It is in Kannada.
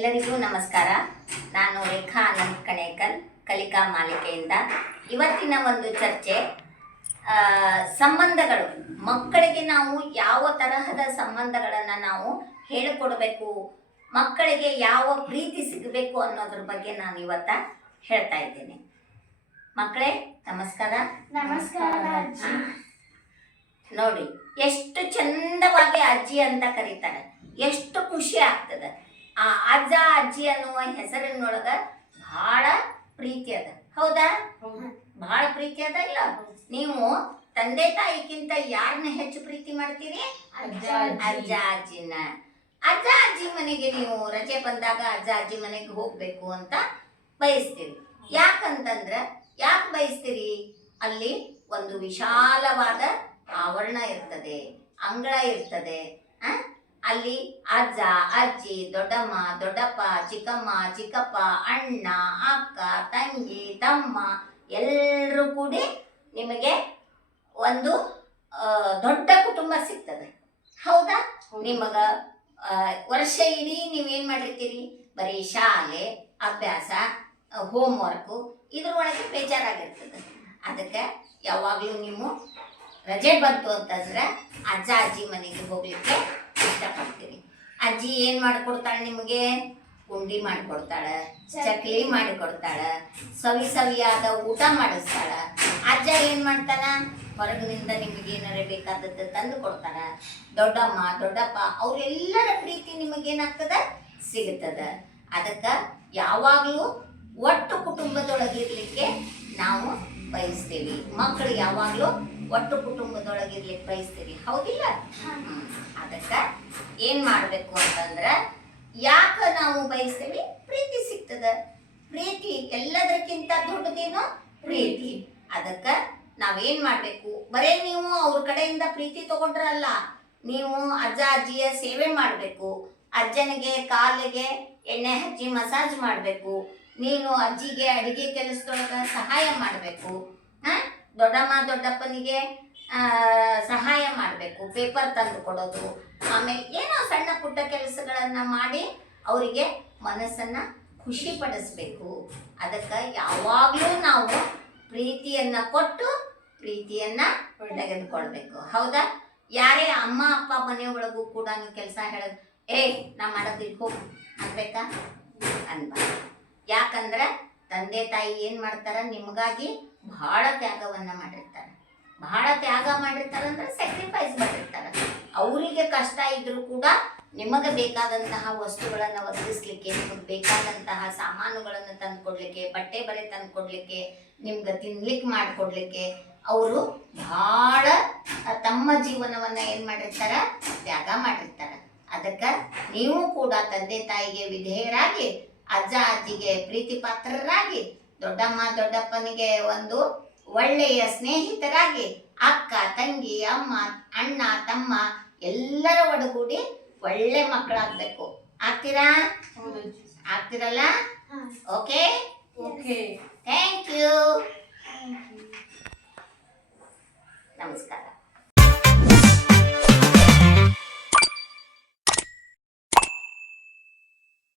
ಎಲ್ಲರಿಗೂ ನಮಸ್ಕಾರ. ನಾನು ರೇಖಾ ಅನಂತ್ ಕಣೇಕಲ್, ಕಲಿಕಾ ಮಾಲಿಕೆಯಿಂದ. ಇವತ್ತಿನ ಒಂದು ಚರ್ಚೆ ಸಂಬಂಧಗಳು. ಮಕ್ಕಳಿಗೆ ನಾವು ಯಾವ ತರಹದ ಸಂಬಂಧಗಳನ್ನು ನಾವು ಹೇಳಿಕೊಡಬೇಕು, ಮಕ್ಕಳಿಗೆ ಯಾವ ಪ್ರೀತಿ ಸಿಗಬೇಕು ಅನ್ನೋದ್ರ ಬಗ್ಗೆ ನಾನು ಇವತ್ತ ಹೇಳ್ತಾ ಇದ್ದೇನೆ. ಮಕ್ಕಳೇ ನಮಸ್ಕಾರ. ನಮಸ್ಕಾರ ಅಜ್ಜಿ. ನೋಡಿ, ಎಷ್ಟು ಚಂದವಾಗಿ ಅಜ್ಜಿ ಅಂತ ಕರೀತಾರೆ, ಎಷ್ಟು ಖುಷಿ ಆಗ್ತದೆ. ಆ ಅಜ್ಜ ಅಜ್ಜಿ ಅನ್ನುವ ಹೆಸರಿನೊಳಗ ಬಹಳ ಪ್ರೀತಿ ಅದ. ಹೌದಾ? ಬಹಳ ಪ್ರೀತಿ ಅದ. ಇಲ್ಲ, ನೀವು ತಂದೆ ತಾಯಿಗಿಂತ ಯಾರನ್ನ ಹೆಚ್ಚು ಪ್ರೀತಿ ಮಾಡ್ತೀರಿ? ಅಜ್ಜ ಅಜ್ಜಿನ. ಅಜ್ಜ ಅಜ್ಜಿ ಮನೆಗೆ ನೀವು ರಜೆ ಬಂದಾಗ ಅಜ್ಜ ಅಜ್ಜಿ ಮನೆಗೆ ಹೋಗ್ಬೇಕು ಅಂತ ಬಯಸ್ತೀರಿ. ಯಾಕಂತಂದ್ರೆ ಯಾಕೆ ಬಯಸ್ತೀರಿ? ಅಲ್ಲಿ ಒಂದು ವಿಶಾಲವಾದ ಆವರಣ ಇರ್ತದೆ, ಅಂಗಳ ಇರ್ತದೆ. ಅಲ್ಲಿ ಅಜ್ಜ ಅಜ್ಜಿ, ದೊಡ್ಡಮ್ಮ ದೊಡ್ಡಪ್ಪ, ಚಿಕ್ಕಮ್ಮ ಚಿಕ್ಕಪ್ಪ, ಅಣ್ಣ ಅಕ್ಕ, ತಂಗಿ ತಮ್ಮ ಎಲ್ಲರೂ ಕೂಡಿ ನಿಮಗೆ ಒಂದು ದೊಡ್ಡ ಕುಟುಂಬ ಸಿಗ್ತದೆ. ಹೌದಾ? ನಿಮಗ ವರ್ಷ ಇಡೀ ನೀವೇನು ಮಾಡಿರ್ತೀರಿ? ಬರೀ ಶಾಲೆ, ಅಭ್ಯಾಸ, ಹೋಮ್ವರ್ಕು ಇದ್ರೊಳಗೆ ಬೇಜಾರಾಗಿರ್ತದೆ. ಅದಕ್ಕೆ ಯಾವಾಗಲೂ ನೀವು ರಜೆ ಬಂತು ಅಂತಂದ್ರೆ ಅಜ್ಜ ಅಜ್ಜಿ ಮನೆಗೆ ಹೋಗ್ಲಿಕ್ಕೆ ಇಷ್ಟಪಡ್ತೀರಿ. ಅಜ್ಜಿ ಏನು ಮಾಡಿಕೊಡ್ತಾಳೆ ನಿಮಗೆ? ಉಂಡಿ ಮಾಡಿಕೊಡ್ತಾಳೆ, ಚಕ್ಲಿ ಮಾಡಿಕೊಡ್ತಾಳೆ, ಸವಿಯಾದ ಊಟ ಮಾಡಿಸ್ತಾಳೆ. ಅಜ್ಜ ಏನು ಮಾಡ್ತಾನ? ಹೊರಗಿನಿಂದ ನಿಮಗೆ ಏನಾರ ಬೇಕಾದದ್ದು ತಂದು ಕೊಡ್ತಾರ. ದೊಡ್ಡಮ್ಮ ದೊಡ್ಡಪ್ಪ ಅವರೆಲ್ಲರ ಪ್ರೀತಿ ನಿಮಗೇನಾಗ್ತದ? ಸಿಗುತ್ತದೆ. ಅದಕ್ಕೆ ಯಾವಾಗಲೂ ಒಟ್ಟು ಕುಟುಂಬದೊಳಗಿರ್ಲಿಕ್ಕೆ ನಾವು ಬಯಸ್ತೀವಿ. ಮಕ್ಕಳು ಯಾವಾಗಲೂ ಒಟ್ಟು ಕುಟುಂಬದೊಳಗಿರ್ಲಿಕ್ಕೆ ಬಯಸ್ತೀವಿ. ಹೌದಿಲ್ಲ? ಅದಕ್ಕೆ ಏನು ಮಾಡಬೇಕು ಅಂತಂದ್ರೆ, ಯಾಕೆ ನಾವು ಬಯಸ್ತೀವಿ? ಪ್ರೀತಿ ಸಿಗ್ತದೆ. ಪ್ರೀತಿ ಎಲ್ಲದಕ್ಕಿಂತ ದೊಡ್ಡದೇನೋ ಪ್ರೀತಿ. ಅದಕ್ಕೆ ನಾವೇನು ಮಾಡಬೇಕು? ಬರೇ ನೀವು ಅವ್ರ ಕಡೆಯಿಂದ ಪ್ರೀತಿ ತಗೊಂಡ್ರಲ್ಲ, ನೀವು ಅಜ್ಜ ಅಜ್ಜಿಯ ಸೇವೆ ಮಾಡಬೇಕು. ಅಜ್ಜನಿಗೆ ಕಾಲಿಗೆ ಎಣ್ಣೆ ಹಚ್ಚಿ ಮಸಾಜ್ ಮಾಡಬೇಕು. ನೀನು ಅಜ್ಜಿಗೆ ಅಡಿಗೆ ಕೆಲಸದೊಳಗೆ ಸಹಾಯ ಮಾಡಬೇಕು. ದೊಡ್ಡಮ್ಮ ದೊಡ್ಡಪ್ಪನಿಗೆ ಸಹಾಯ ಮಾಡಬೇಕು, ಪೇಪರ್ ತಂದು ಕೊಡೋದು, ಆಮೇಲೆ ಏನೋ ಸಣ್ಣ ಪುಟ್ಟ ಕೆಲಸಗಳನ್ನು ಮಾಡಿ ಅವರಿಗೆ ಮನಸ್ಸನ್ನು ಖುಷಿ ಪಡಿಸ್ಬೇಕು. ಅದಕ್ಕೆ ಯಾವಾಗಲೂ ನಾವು ಪ್ರೀತಿಯನ್ನು ಕೊಟ್ಟು ಪ್ರೀತಿಯನ್ನು ತೆಗೆದುಕೊಳ್ಬೇಕು. ಹೌದಾ? ಯಾರೇ ಅಮ್ಮ ಅಪ್ಪ ಮನೆಯೊಳಗೂ ಕೂಡ ನೀವು ಕೆಲಸ ಹೇಳೋದು, ನಾ ಮಾಡೋದಿಲ್ಲ ಹೋಗು ಅನ್ಬೇಕಾ? ಅನ್ಬಾರ್ದು. ಯಾಕಂದ್ರೆ ತಂದೆ ತಾಯಿ ಏನು ಮಾಡ್ತಾರೆ? ನಿಮಗಾಗಿ ಬಹಳ ತ್ಯಾಗವನ್ನು ಮಾಡಿರ್ತಾರೆ. ಬಹಳ ತ್ಯಾಗ ಮಾಡಿರ್ತಾರೆ ಅಂದ್ರೆ ಸ್ಯಾಕ್ರಿಫೈಸ್ ಮಾಡಿರ್ತಾರೆ. ಅವರಿಗೆ ಕಷ್ಟ ಇದ್ರೂ ಕೂಡ ನಿಮಗೆ ಬೇಕಾದಂತಹ ವಸ್ತುಗಳನ್ನು ಒದಗಿಸ್ಲಿಕ್ಕೆ, ನಿಮಗೆ ಬೇಕಾದಂತಹ ಸಾಮಾನುಗಳನ್ನು ತಂದು ಕೊಡ್ಲಿಕ್ಕೆ, ಬಟ್ಟೆ ಬರೆ ತಂದು ಕೊಡ್ಲಿಕ್ಕೆ, ನಿಮ್ಗೆ ತಿನ್ಲಿಕ್ಕೆ ಮಾಡಿಕೊಡ್ಲಿಕ್ಕೆ ಅವರು ಬಹಳ ತಮ್ಮ ಜೀವನವನ್ನು ಏನು ಮಾಡಿರ್ತಾರೆ? ತ್ಯಾಗ ಮಾಡಿರ್ತಾರೆ. ಅದಕ್ಕೆ ನೀವು ಕೂಡ ತಂದೆ ತಾಯಿಗೆ ವಿಧೇಯರಾಗಿ, ಅಜ್ಜ ಅಜ್ಜಿಗೆ ಪ್ರೀತಿ ಪಾತ್ರರಾಗಿ, ದೊಡ್ಡಮ್ಮ ದೊಡ್ಡಪ್ಪನಿಗೆ ಒಂದು ಒಳ್ಳೆಯ ಸ್ನೇಹಿತರಾಗಿ, ಅಕ್ಕ ತಂಗಿ ಅಮ್ಮ ಅಣ್ಣ ತಮ್ಮ ಎಲ್ಲರ ಒಡಗೂಡಿ ಒಳ್ಳೆ ಮಕ್ಕಳಾಗಬೇಕು. ಆಗ್ತೀರಾ? ಆಗ್ತಿರಲ್ಲ? Okay, thank you. ನಮಸ್ಕಾರ.